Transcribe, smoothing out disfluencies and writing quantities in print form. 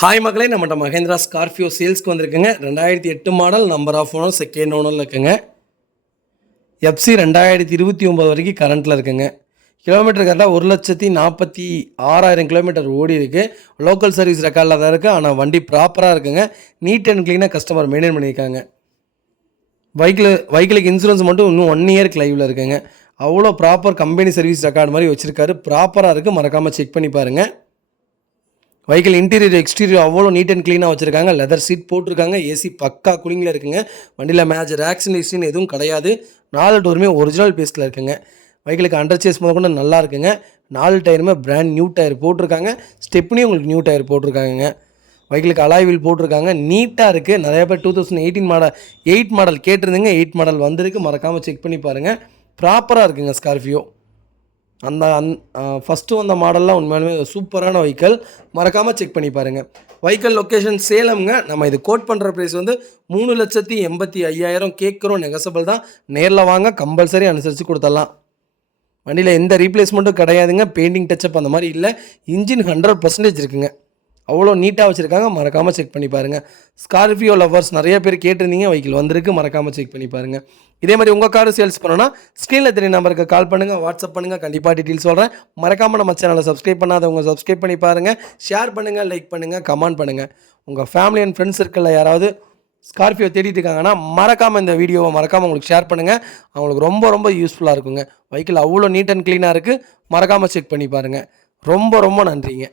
Hi மக்களே, நம்மகிட்ட Mahindra Scorpio சேல்ஸ்க்கு வந்திருக்குங்க. 2008 model, number of owner second ஓனரில் இருக்குங்க. எஃப்சி 2029 வரைக்கும் கரண்ட்டில் இருக்குங்க. கிலோமீட்டர் கரெக்டாக 1,46,000 கிலோமீட்டர் ஓடி இருக்குது. லோக்கல் சர்வீஸ் ரெக்கார்டில் தான் இருக்குது. ஆனால் வண்டி ப்ராப்பராக இருக்குங்க. நீட் அண்ட் க்ளீனாக கஸ்டமர் மெயின்டைன் பண்ணியிருக்காங்க. வெஹிக்கிளுக்கு இன்சூரன்ஸ் மட்டும் இன்னும் 1 இயருக்கு லைவில் இருக்குங்க. அவ்வளோ ப்ராப்பர் கம்பெனி சர்வீஸ் ரெக்கார்டு மாதிரி வச்சுருக்காரு. ப்ராப்பராக இருக்குது, மறக்காமல் செக் பண்ணி பாருங்கள். வெஹிக்கிள் இன்டீரியர் எக்ஸ்டீரியர் அவ்வளோ நீட் அண்ட் க்ளீனாக வச்சுருக்காங்க. லெதர் சீட் போட்டிருக்காங்க. ஏசி பக்கா கூலிங்கில் இருக்குங்க. வண்டியில் மேஜர் ஆக்சிடென்ட் எதுவும் கிடையாது. 4 டோருமே ஒரிஜினல் பேஸ்ட்டில் இருக்குங்க. வெஹிக்கிளுக்கு அண்டர் சேஸ் முதல் கொண்டு நல்லா இருக்குங்க. 4 டயருமே பிராண்ட் நியூ டயர் போட்டிருக்காங்க. ஸ்டெப்னியும் உங்களுக்கு நியூ டயர் போட்டிருக்காங்க. வெஹிக்கிளுக்கு அலாய் வீல் போட்டிருக்காங்க. நீட்டாக இருக்குது. நிறைய பேர் 2018 மாடல் கேட்டிருந்தீங்க. 8 மாடல் வந்திருக்கு. மறக்காமல் செக் பண்ணி பாருங்கள். ப்ராப்பராக இருக்குங்க ஸ்கார்பியோ. ஃபஸ்ட்டு வந்த மாடல்லாம் உண்மையாலுமே சூப்பரான வெஹிக்கிள். மறக்காமல் செக் பண்ணி பாருங்கள். வெஹிக்கிள் லொக்கேஷன் சேலம்ங்க. நம்ம இது கோட் பண்ணுற ப்ரைஸ் வந்து 3,85,000 கேட்குறோம். நெகசபிள் தான். நேரில் வாங்க, கம்பல்சரி அனுசரித்து கொடுத்துடலாம். வண்டியில் எந்த ரீப்ளேஸ்மெண்ட்டும் கிடையாதுங்க. பெயிண்டிங் டச்சப் அந்த மாதிரி இல்லை. இன்ஜின் 100% இருக்குங்க. அவ்வளோ நீட்டாக வச்சுருக்காங்க. மறக்காமல் செக் பண்ணி பாருங்கள். ஸ்கார்பியோ லவர்ஸ் நிறைய பேர் கேட்டிருந்தீங்க. வெஹிக்கிள் வந்திருக்கு. மறக்காமல் செக் பண்ணி பாருங்கள். இதே மாதிரி உங்கள் காரு சேல்ஸ் பண்ணோன்னா ஸ்க்ரீனில் தெரிய நம்பருக்கு கால் பண்ணுங்கள், வாட்ஸ்அப் பண்ணுங்கள். கண்டிப்பாக டீட்டெயில்ஸ் சொல்கிறேன். மறக்காமல் நம்ம சேனலை சப்ஸ்கிரைப் பண்ணாதவங்க சப்ஸ்கிரைப் பண்ணி பாருங்கள். ஷேர் பண்ணுங்கள், லைக் பண்ணுங்கள், கமெண்ட் பண்ணுங்கள். உங்கள் ஃபேமிலி அண்ட் ஃப்ரெண்ட்ஸ் சர்க்கிளில் யாராவது ஸ்கார்பியோ தேடிட்டு இருக்காங்கன்னா மறக்காமல் இந்த வீடியோவை உங்களுக்கு ஷேர் பண்ணுங்கள். அவங்களுக்கு ரொம்ப ரொம்ப யூஸ்ஃபுல்லாக இருக்குங்க. வெஹிக்கிள் அவ்வளோ நீட் அண்ட் க்ளீனாக இருக்குது. மறக்காமல் செக் பண்ணி பாருங்கள். ரொம்ப ரொம்ப நன்றிங்க.